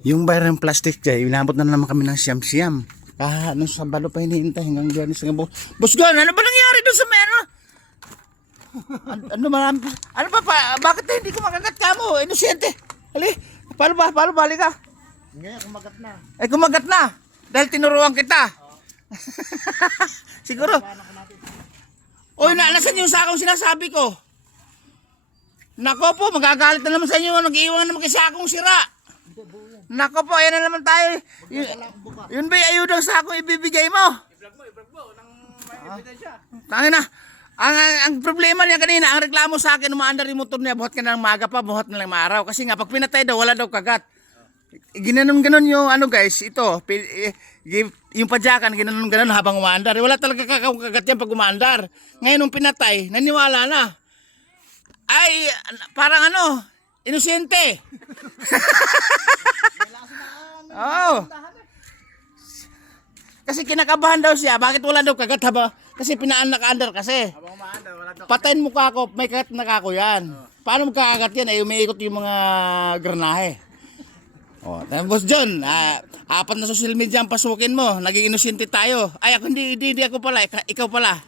Yung bayar ng plastic dyan, inabot na naman kami ng siyam-siyam. Ano sa balo pa hinihintay hanggang dyan sa Boss Gon, ano ba nangyari doon sa may ano? Ano ba, bakit hindi ko makagat ka mo? Inosente. Hali, paano ba? Bali ka? Ngayon, kumagat na. Ay, kumagat na. Dahil tinuruan kita. Siguro. Oy, nasan yung sakong sinasabi ko? Nako po, magagalit na naman sa inyo. Nag-iwan naman kay sakong sira. Nako po, ayan na naman tayo. Yun ba yung ayudang sakong ibibigay mo? I-vlog mo, nang may ebidensya. Tangin na. Ang problema niya kanina, ang reklamo sa akin, umaandar yung motor niya, buhat ka na ng maga pa, buhat na lang maaraw. Kasi nga, pag pinatay daw, wala daw kagat. Ginanon-ganon yung ano guys, ito, yung padyakan, ginanon-ganon habang umaandar. Wala talaga kagat yan pag umaandar. Ngayon, nung pinatay, naniwala na. Ay, parang ano, inosente. Oo. Kasi kinakabahan daw siya, bakit wala daw kagat haba? Kasi pinaanak-andar kasi. Habang umaandar, wala daw. Patayin mo ka ako, may kagat na kako yan. Paano mo kakagat yan? Ay umiikot yung mga granahe. O, Boss John, 4 na social media ang pasukin mo. Naging inosente tayo. Ay, ako hindi ako pala. Ikaw pala.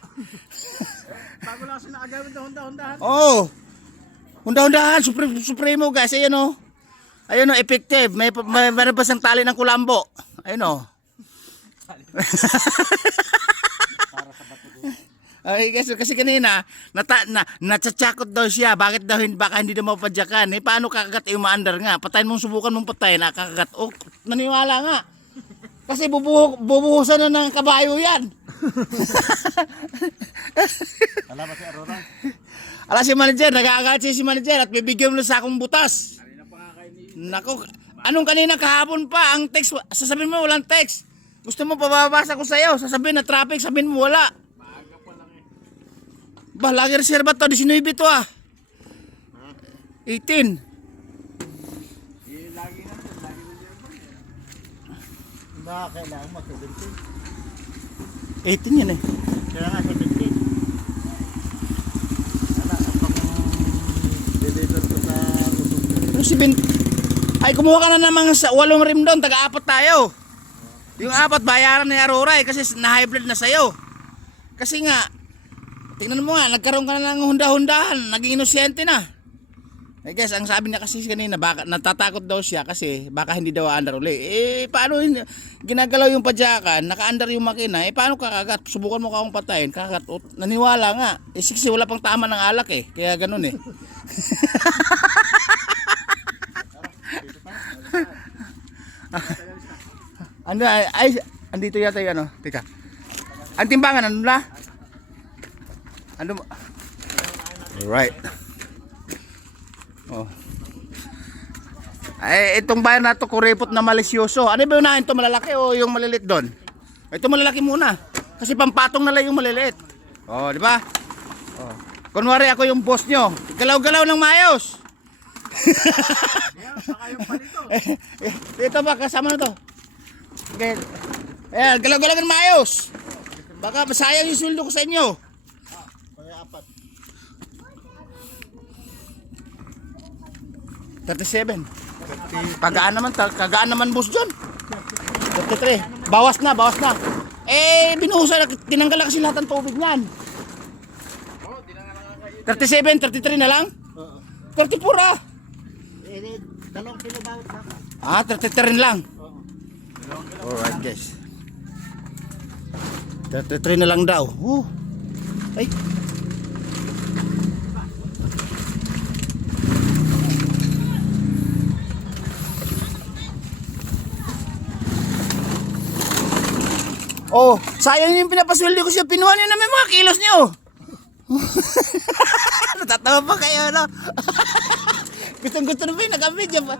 Bago lang kasi nakagawin na hunda-hundahan. Oo. Hunda-hundahan, supremo guys. Ayun o. Ayun o, effective. May basang tali ng kulambo. Ayun o. Ay, kasi kanina natsatsakot daw siya. Bakit daw baka hindi daw mapadyakan? Eh paano kakagat yung maandar nga? Patayin mong subukan mong patayin, nakakagat. Oh, naniwala nga. Kasi bubuhusan na ng kabayo yan. Alam ba si Aurora? Ala si manager, nag-aagalit si manager at bibigyan mo na sa akong butas. Kanina pa nga kayo ni... Nako, anong kanina kahapon pa ang text, sasabihin mo walang text. Gusto mo pababasa ko sa'yo, sasabihin na traffic, sabihin mo wala. Maaga pa lang eh. Bah, lagi reserva to, 19 to ah. 18. Lagi na to, lagi na dyan. Baka kailangan mo 17. 18 yan eh. Kaya nga 17. Deliver ko sa usok. Ano si Ben? Ay, kumuha ka na naman sa 8 rim doon, taga-4 tayo. Yung 4 bayaran ni Aurora eh, kasi na-high blood na sa'yo. Kasi nga, tingnan mo nga, nagkaroon ka na ng hunda-hundahan, naging inosente na. Eh guys, ang sabi niya kasi kanina, baka natatakot daw siya kasi baka hindi daw andar uli. Eh paano ginagalaw yung padyakan, naka-andar yung makina, eh paano kakagat? Subukan mo akong patayin, kakagat. Naniwala nga. Eh kasi wala pang tama ng alak eh, kaya ganun eh. Andito yata yung ano, teka. Ang timbangan, ano na? Ano mo? Alright. Oh. Ay, itong bayan na to, kuripot na malisyoso. Ano ba unahin to, malalaki o yung maliliit doon? Ito malalaki muna. Kasi pampatong na lang yung maliliit. Oh, di ba? Oh. Kunwari ako yung boss nyo. Galaw-galaw ng mayos. Baka yung palito. Dito ba, kasama na to. Okay. Ayan, galaw-galaw ng mayos. Baka masayang yung sweldo ko sa inyo. Kaya 4. 37. Kagaan naman boss John. 33. Bawas na. Eh, binuhusan, tinanggal na kasi lahat ng tubig niyan. Oh, di na nga kayo. 37, 33 na lang? Oo. 34 ah. Eh, 2 kilo bawat saka. 33 lang. Oo. Alright guys. 33 na lang daw. Oh. Ay. Oh, sayang yung pinapasweldo ko siya. Pinuha niyo naman mga kilos niyo. Natatawa pa kayo, no? Gustong-gusto na ba yung nag-video pa?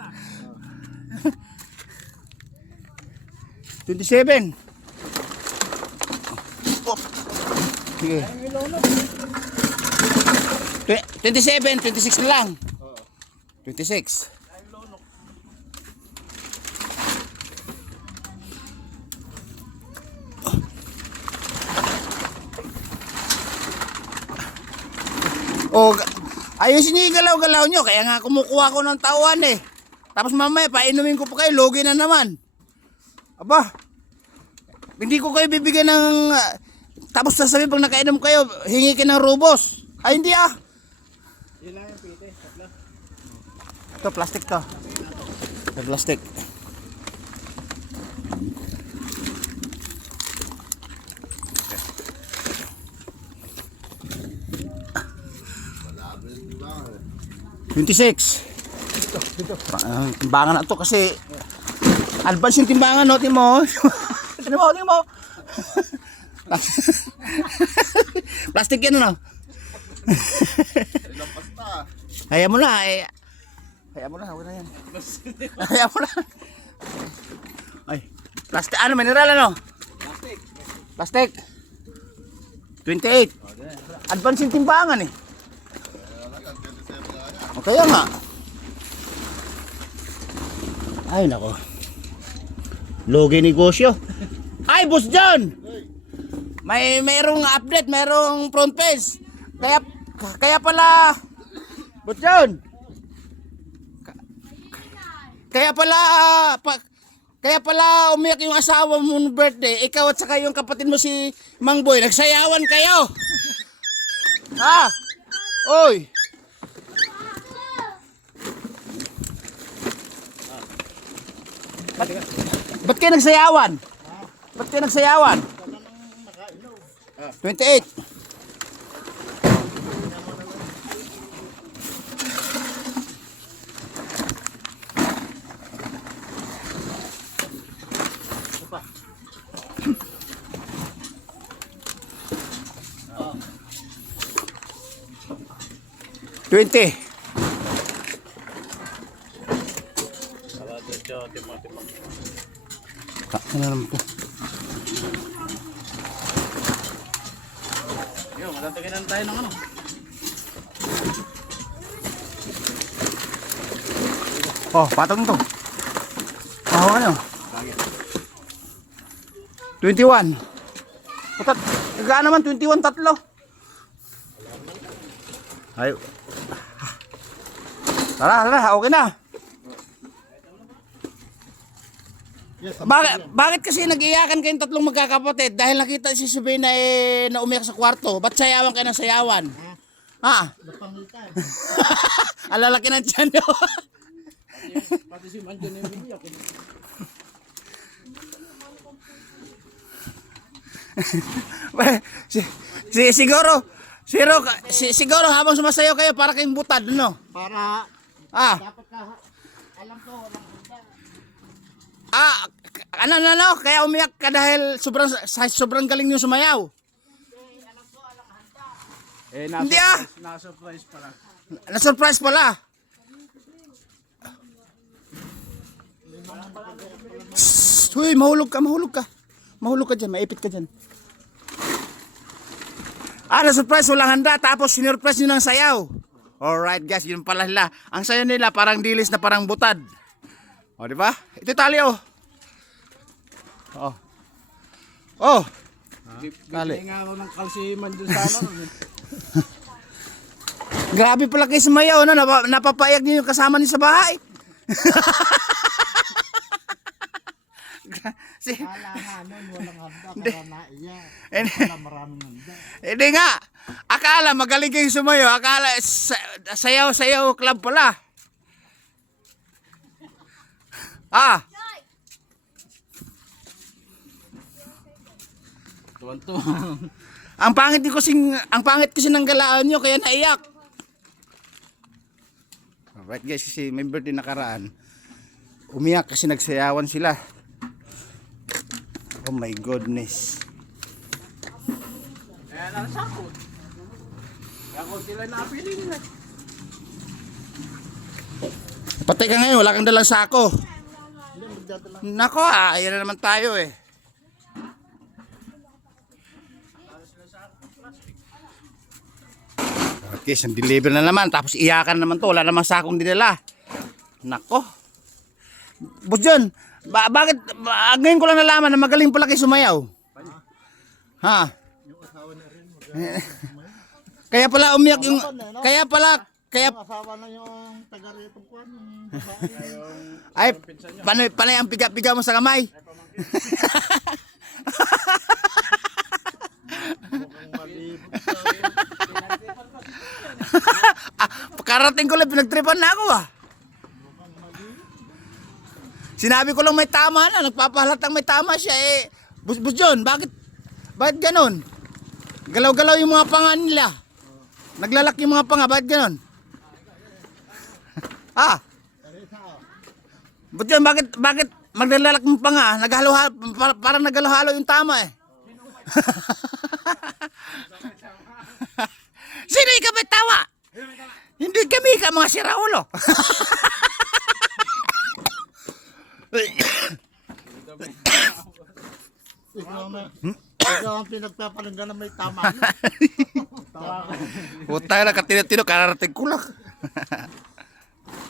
27. Oh. Sige. 27, 26 na lang. 26. Oh, ayusin niyo yung galaw-galaw nyo. Kaya nga kumukuha ko ng tawan eh. Tapos mamaya, painumin ko pa kayo, logi na naman. Aba, hindi ko kayo bibigyan ng... tapos sasabihin pag nakainom kayo, hingi kayo ng rubos. Ay, hindi ah. Yun lang yung pite. Tatlo. Ito, plastic to. Ito, plastic. $26. Timbangan na to kasi advance yung timbangan, no? Tingnan mo. Tingnan mo. Plastic yan, no? Hayaan mo na, eh. Hayaan mo na, huwag na yan. Hayaan mo na. Ay, plastic, ano, mineral, ano? Plastic. 28. Advance yung timbangan, eh. O kaya nga. Ay, nako. Logi negosyo. Ay, Boss John! Mayroong update, mayroong front page. Kaya pala, Boss John. Kaya pala umiyak yung asawa mo ng birthday. Ikaw at saka yung kapatid mo si Mang Boy, nagsayawan kayo. Ha? Oy. Ba't kayo nagsayawan? Ba't kayo nagsayawan? 28. $20. Ano naman po? Yo, matataginan tayo ng ano. Oh, patong to. Hawakan nyo. 21. Patat, nagaan naman 21 tatlo. Ay. Tara, okay na. Bakit kasi nag-iyakan kayong tatlong magkakapatid? Dahil nakita si Subina na umiyak sa kwarto. Ba't sayawan kayo ng sayawan? Ha? Napangitan. Alalaki ng tiyan nyo. Pati si Manjon yung bibiyak. Siguro habang sumasayaw kayo para kayong butad, no? Para dapat ka alam ko walang handa. Ano, kaya umiyak ka dahil sobrang galing niyo sumayaw. Alam ko walang handa. Hindi ah. Na-surprise pala. Na-surprise pala. Uy, mahulog ka. Mahulog ka dyan, maipit ka dyan. Na-surprise, walang handa, tapos sinurprise nyo ng sayaw. Alright guys, yun pala sila. Ang sayaw nila parang dilis na parang butad. O, di ba? Ito tali, oh. Tali. Bigay nga ako ng kalsiman dun sa ano. Grabe pala kayo sumayaw, no? Napapayag niyo yung kasama niyo sa bahay. Kala nga nun walang handa para naiyak. Wala maraming handa. Hindi nga. Akala magaling kayo sumayaw. Akala sayaw club pala. Tuwan-tuwan. Ang pangit kasi ng galaan nyo kaya naiyak. Alright guys, kasi may birthday nakaraan. Umiyak kasi nagsayawan sila. Oh my goodness. Kaya nasakot. Kaya kung sila napili nila. Patay ka ngayon, wala kang dalang sako. Nako, ayan na naman tayo eh. Okay, isang deliver na naman. Tapos iyakan naman to. Wala namang sakong dinala. Nako. Boss John, bakit ngayon ko lang nalaman na magaling pala kayo sumayaw? Ha? Kaya pala umiyak yung kaya Asawa na yung taga rito po. Yung babae. ay panay ang piga-piga mo sa kamay. Mukhang malibot. Karating ko lang pinagtripan na ako ah. Sinabi ko lang may tama na, nagpapahalatang may tama siya eh. Bus John, bakit ganon? Galaw-galaw yung mga panga nila. Naglalak yung mga panga, bakit ganon? Ah. Bus John, bakit maglalak yung panga? Naghalo-halo, parang naghalo-halo yung tama eh. Sino ikaw may tawa? Hindi kami ka mga siraulo. Ikaw ang pinagpapalinggan na may tama. Putang na, katino-tino, kararating ko lang.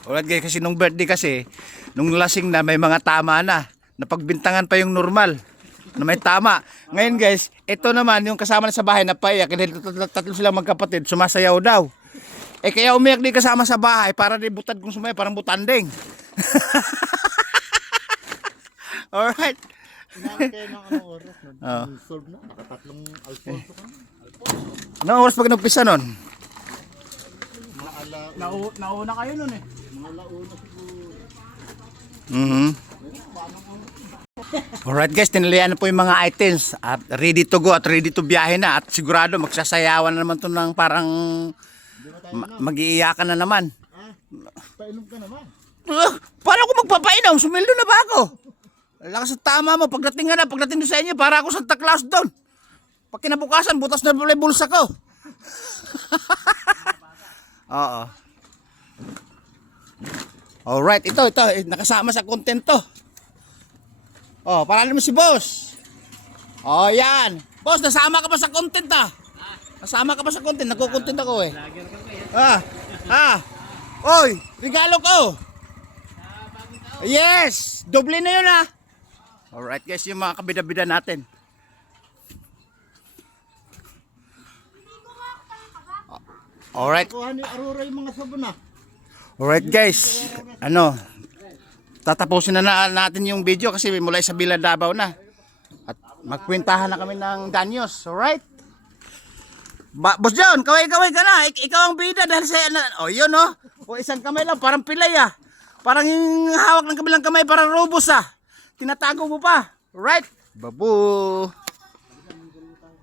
Alright guys, kasi nung birthday kasi, nung lasing na may mga tama na. Napagbintangan pa yung normal na may tama. Ngayon guys, ito naman yung kasama na sa bahay na paiyak. Dahil tatlo silang magkapatid, sumasayaw daw. Eh kaya umiyak din kasama sa bahay para di butad kung sumaya, parang butanding. Alright. Inanong kayo ng anong oras na solve na. Nakatatlong Alfonso ka na. Anong oras pa kinumpisa nun? Nauna kayo nun eh. Mga launa siguro. Alright guys, tinalian na po yung mga items at ready to go at ready to biyahe na at sigurado magsasayawan na naman to ng parang mag-iiyakan na naman. Painom ka naman. Paano ako magpapainom? Sumildo na ba ako? Lakas sa tama mo, pagdating doon sa inyo, para ako Santa Claus doon. Pag kinabukasan, butas na pala yung bulsa ko. Oo. Alright, ito, nakasama sa content to. Oh, paralan mo si boss. Oh, yan. Boss, nasama ka pa sa content ah. Nasama ka pa sa content, nagko-content ako eh. Oy, regalo ko. Yes, doble na yun ah. Alright guys, yung mga kabida-bida natin. Alright. Kuha ni Aurora yung mga sabon ah. Alright guys, tatapusin na natin yung video kasi mula sa Bila Davao na. At magkwentahan na kami ng Danyos, alright? Boss John, kaway-kaway ka na. Ikaw ang bida dahil sa... Oh, yun oh. O isang kamay lang, parang pilay ah. Parang yung hawak ng kabilang kamay, parang robos ah. Tinatago mo pa. Alright? Babu!